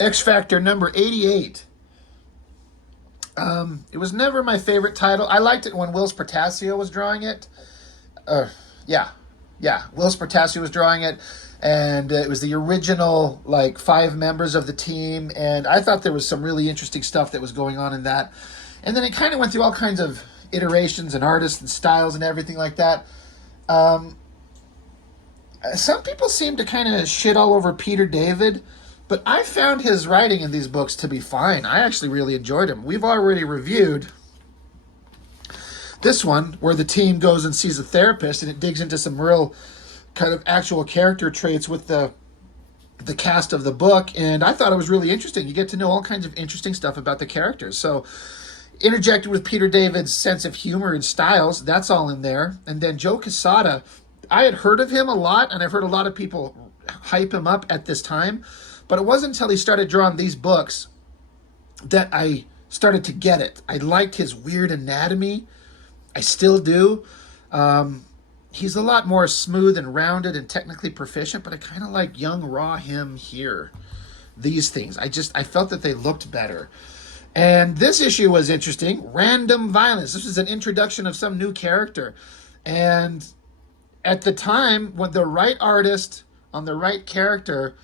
X Factor number 88. It was never my favorite title. I liked it when Will Spartasio was drawing it. Yeah, yeah. Will Spartasio was drawing it, and it was the original like 5 members of the team. And I thought there was some really interesting stuff that was going on in that. And then it kind of went through all kinds of iterations and artists and styles and everything like that. Some people seem to kind of shit all over Peter David, but I found his writing in these books to be fine. I actually really enjoyed him. We've already reviewed this one where the team goes and sees a therapist, and it digs into some real kind of actual character traits with the cast of the book, and I thought it was really interesting. You get to know all kinds of interesting stuff about the characters. So interjected with Peter David's sense of humor and styles, that's all in there. And then Joe Quesada, I had heard of him a lot, and I've heard a lot of people hype him up at this time, but it wasn't until he started drawing these books that I started to get it. I liked his weird anatomy. I still do. He's a lot more smooth and rounded and technically proficient, but I kind of like young, raw him here. These things. I felt that they looked better. And this issue was interesting. Random Violence. This was an introduction of some new character. And at the time, when the right artist on the right character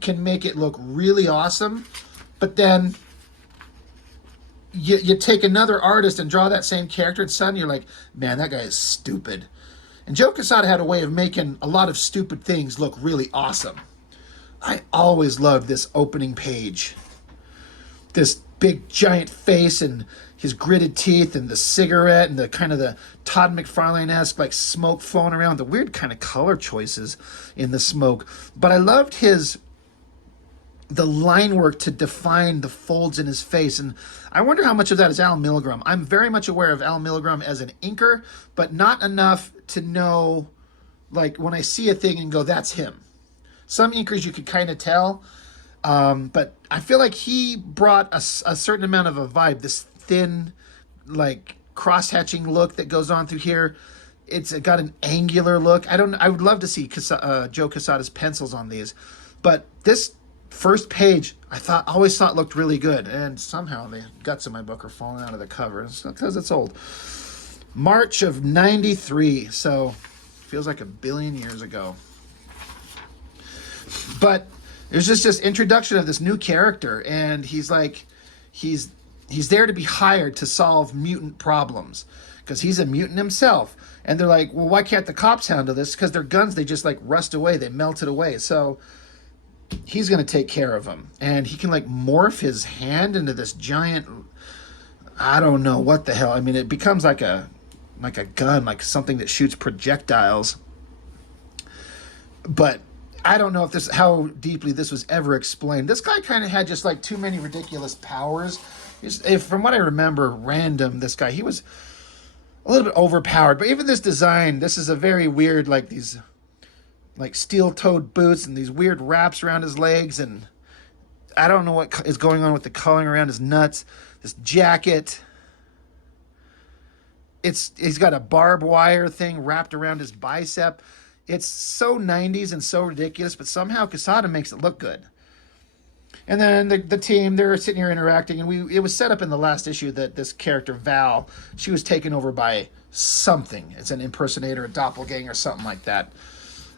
can make it look really awesome, but then you take another artist and draw that same character, and suddenly you're like, man, that guy is stupid. And Joe Quesada had a way of making a lot of stupid things look really awesome. I always loved this opening page. This big giant face and his gritted teeth and the cigarette and the kind of the Todd McFarlane-esque like smoke flowing around, the weird kind of color choices in the smoke. But I loved the line work to define the folds in his face. And I wonder how much of that is Al Milgrom. I'm very much aware of Al Milgrom as an inker, but not enough to know, like, when I see a thing and go, that's him. Some inkers you could kind of tell, but I feel like he brought a certain amount of a vibe, this thin, like, cross-hatching look that goes on through here. It's got an angular look. I would love to see Joe Quesada's pencils on these, but this first page always thought looked really good, and somehow the guts of my book are falling out of the cover. It's because it's old. March of 93, so feels like a billion years ago. But there's just this introduction of this new character, and he's there to be hired to solve mutant problems because he's a mutant himself. And they're like, well, why can't the cops handle this? Because their guns, they just like rust away, they melted away. So he's going to take care of them, and he can like morph his hand into this giant, I don't know what the hell. I mean, it becomes like a gun, like something that shoots projectiles. But I don't know how deeply this was ever explained. This guy kind of had just like too many ridiculous powers. From what I remember, this guy, he was a little bit overpowered. But even this design, this is a very weird, like these like steel-toed boots and these weird wraps around his legs, and I don't know what is going on with the coloring around his nuts. This jacket, he's got a barbed wire thing wrapped around his bicep. It's so 90s and so ridiculous, but somehow Quesada makes it look good. And then the team, they're sitting here interacting, and it was set up in the last issue that this character, Val, she was taken over by something. It's an impersonator, a doppelganger, something like that.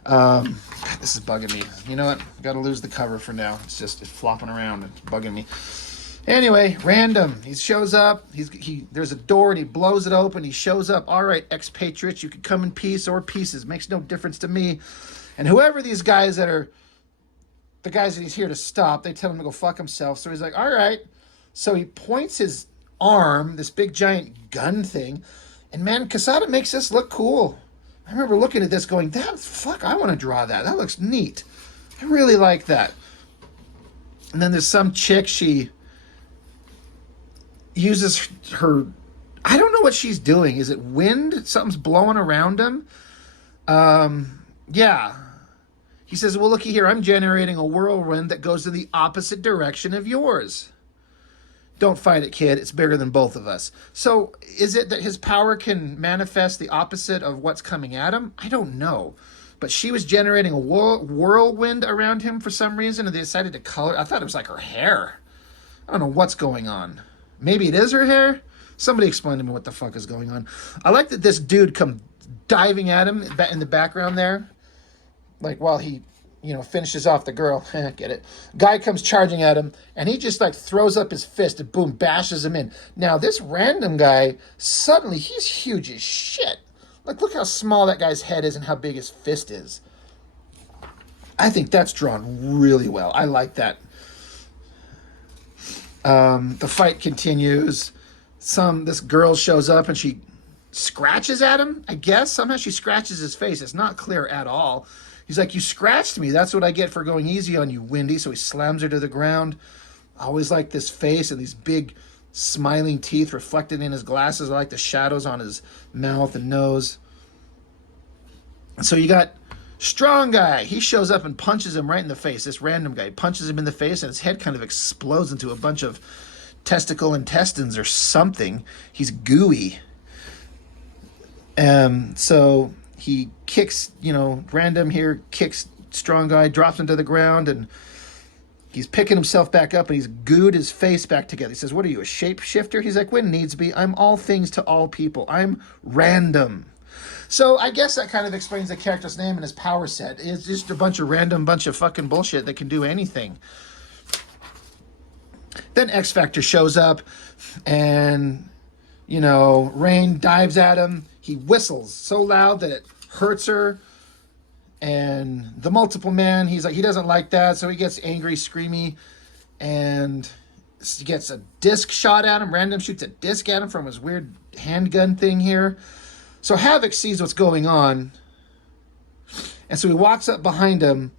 God, this is bugging me. You know what? Got to lose the cover for now. It's flopping around. It's bugging me. Anyway, random. He shows up. There's a door, and he blows it open. He shows up. All right, expatriates, you can come in peace or pieces. Makes no difference to me. And whoever these guys that are the guys that he's here to stop, they tell him to go fuck himself. So he's like, all right. So he points his arm, this big giant gun thing, and man, Quesada makes this look cool. I remember looking at this going, I want to draw that. That looks neat. I really like that. And then there's some chick, she uses her, I don't know what she's doing. Is it wind? Something's blowing around him. Yeah. He says, well, looky here. I'm generating a whirlwind that goes in the opposite direction of yours. Don't fight it, kid. It's bigger than both of us. So is it that his power can manifest the opposite of what's coming at him? I don't know. but she was generating a whirlwind around him for some reason, and they decided to color. I thought it was like her hair. I don't know what's going on. Maybe it is her hair? Somebody explain to me what the fuck is going on. I like that this dude come diving at him in the background there. Like while he, finishes off the girl. Get it? Guy comes charging at him, and he just like throws up his fist and boom, bashes him in. Now this random guy, suddenly he's huge as shit. Like look how small that guy's head is and how big his fist is. I think that's drawn really well. I like that. The fight continues. This girl shows up and she scratches at him, I guess. Somehow she scratches his face. It's not clear at all. He's like, you scratched me. That's what I get for going easy on you, Windy. So he slams her to the ground. I always like this face and these big smiling teeth reflected in his glasses. I like the shadows on his mouth and nose. So you got strong guy. He shows up and punches him right in the face. This random guy punches him in the face and his head kind of explodes into a bunch of testicle intestines or something. He's gooey. So he kicks, random here, kicks strong guy, drops him to the ground, and he's picking himself back up and he's gooed his face back together. He says, what are you, a shapeshifter? He's like, when needs be, I'm all things to all people. I'm random. So I guess that kind of explains the character's name and his power set. It's just a bunch of fucking bullshit that can do anything. Then X Factor shows up and, Rain dives at him. He whistles so loud that it hurts her. And the multiple man, he doesn't like that. So he gets angry, screamy, and he gets a disc shot at him. Random shoots a disc at him from his weird handgun thing here. So Havoc sees what's going on, and so he walks up behind him,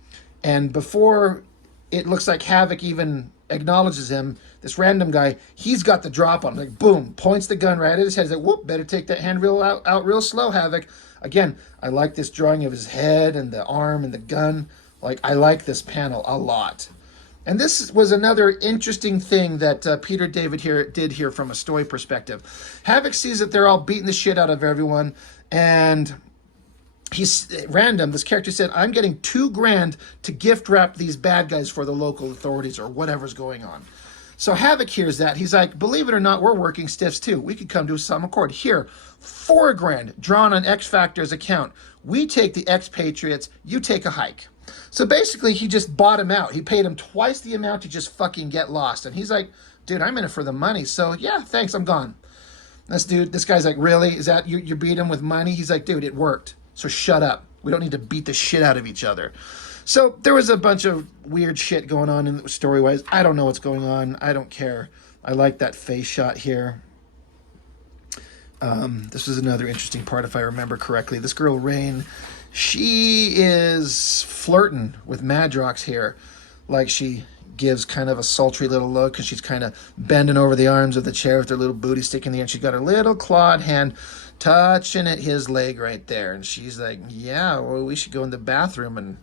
and before it looks like Havoc even acknowledges him, this random guy, he's got the drop on him. Like, boom, points the gun right at his head. He's like, whoop, better take that hand out real slow, Havoc. Again, I like this drawing of his head and the arm and the gun. Like, I like this panel a lot. And this was another interesting thing that Peter David did here from a story perspective. Havoc sees that they're all beating the shit out of everyone, and he's random. This character said, I'm getting $2,000 to gift wrap these bad guys for the local authorities or whatever's going on. So Havoc hears that. He's like, believe it or not, we're working stiffs too. We could come to some accord. Here, $4,000 drawn on X Factor's account. We take the expatriates, you take a hike. So basically, he just bought him out. He paid him twice the amount to just fucking get lost. And he's like, dude, I'm in it for the money. So yeah, thanks, I'm gone. This guy's like, really? Is that, you beat him with money? He's like, dude, it worked. So shut up. We don't need to beat the shit out of each other. So there was a bunch of weird shit going on in story-wise. I don't know what's going on. I don't care. I like that face shot here. This was another interesting part, if I remember correctly. This girl, Rain, she is flirting with Madrox here. Like she gives kind of a sultry little look because she's kind of bending over the arms of the chair with her little booty sticking in the end. She's got her little clawed hand touching at his leg right there. And she's like, yeah, well, we should go in the bathroom and,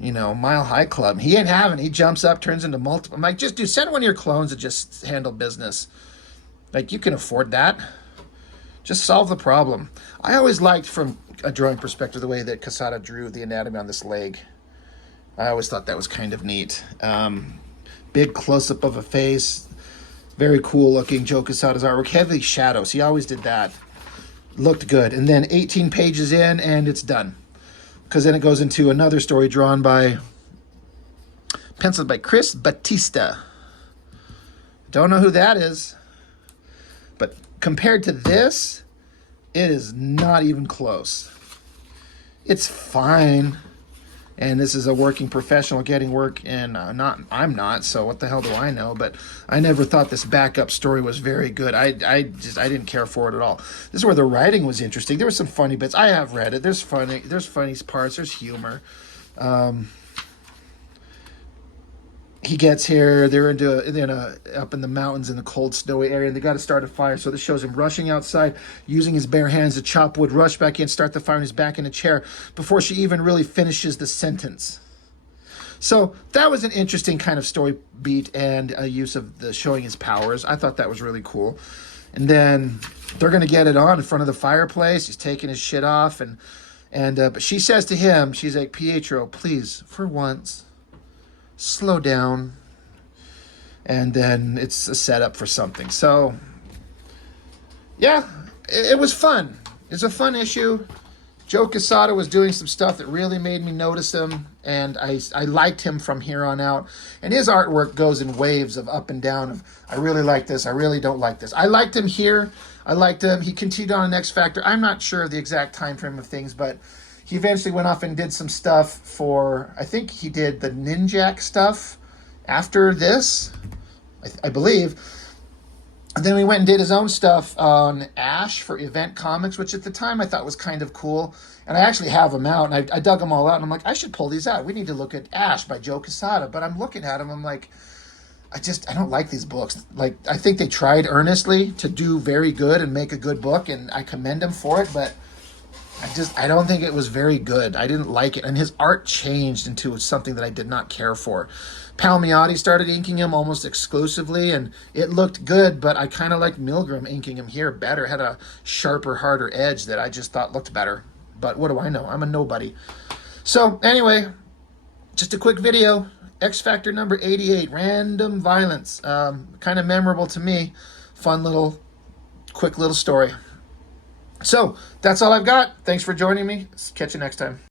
Mile High Club. He ain't having it. He jumps up, turns into multiple. I'm like, just send one of your clones to just handle business. Like, you can afford that. Just solve the problem. I always liked, from a drawing perspective, the way that Quesada drew the anatomy on this leg. I always thought that was kind of neat. Big close-up of a face. Very cool looking. Joe Quesada's artwork. Heavy shadows. He always did that. Looked good. And then 18 pages in, and it's done. Because then it goes into another story penciled by Chris Batista. Don't know who that is. But compared to this, it is not even close. It's fine. And this is a working professional getting work, and I'm not, so what the hell do I know? But I never thought this backup story was very good. I didn't care for it at all. This is where the writing was interesting. There were some funny bits. I have read it. There's funny parts. There's humor. He gets here, they're up in the mountains in the cold, snowy area, and they got to start a fire. So this shows him rushing outside, using his bare hands to chop wood, rush back in, start the fire, and he's back in a chair before she even really finishes the sentence. So that was an interesting kind of story beat and a use of the showing his powers. I thought that was really cool. And then they're going to get it on in front of the fireplace. He's taking his shit off, and And but she says to him, she's like, Pietro, please, for once, slow down. And then it's a setup for something. So, yeah, it was fun. It's a fun issue. Joe Quesada was doing some stuff that really made me notice him, and I liked him from here on out. And his artwork goes in waves of up and down of, I really like this, I really don't like this. I liked him here. I liked him. He continued on in X Factor. I'm not sure of the exact time frame of things, but he eventually went off and did some stuff for, I think he did the Ninjak stuff after this, I believe. And then we went and did his own stuff on Ash for Event Comics, which at the time I thought was kind of cool. And I actually have them out, and I dug them all out, and I'm like, I should pull these out. We need to look at Ash by Joe Quesada. But I'm looking at them, I'm like, I don't like these books. Like, I think they tried earnestly to do very good and make a good book, and I commend them for it, but I don't think it was very good. I didn't like it. And his art changed into something that I did not care for. Palmiotti started inking him almost exclusively, and it looked good, but I kind of liked Milgram inking him here better. Had a sharper, harder edge that I just thought looked better. But what do I know? I'm a nobody. So anyway, just a quick video. X Factor number 88, Random Violence. Kind of memorable to me. Fun little, quick little story. So that's all I've got. Thanks for joining me. Catch you next time.